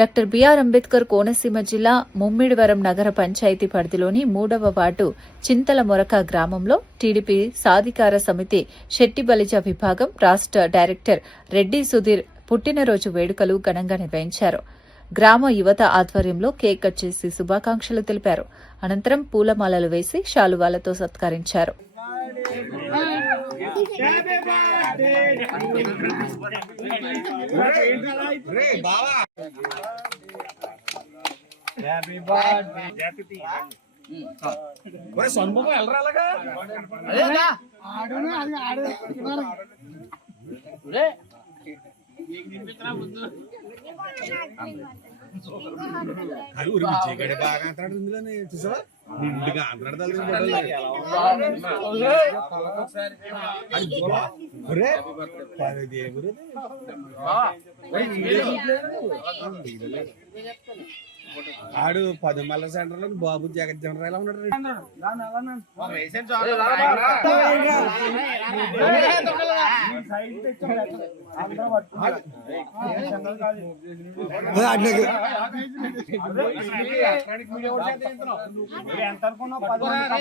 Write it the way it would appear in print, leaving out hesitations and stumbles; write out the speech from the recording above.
Doctor BR Ambedkar Konaseema జిల్లా ముమ్మిడివరం నగర పంచాయతీ పరిధిలోని 3వ వార్డు చింతల మొరక గ్రామంలో టీడీపీ సాధికార సమితి శెట్టి బలిజ విభాగం రాష్ట్ర డైరెక్టర్ రెడ్డి సుధీర్ పుట్టినరోజు వేడుకలు ఘనంగా నిర్వహించారు. గ్రామ యువత ఆధ్వర్యంలో కేక్ కట్ చేసి శుభాకాంక్షలు తెలిపారు. అనంతరం పూలమాలలు వేసి శాలువాలతో సత్కరించారు. ఆడు 10 మల్ల సెంటర్ లో బాబు జగజ్జనరావు ఎలా ఉన్నాడు. ఎంత అనుకున్నావు 10 మంది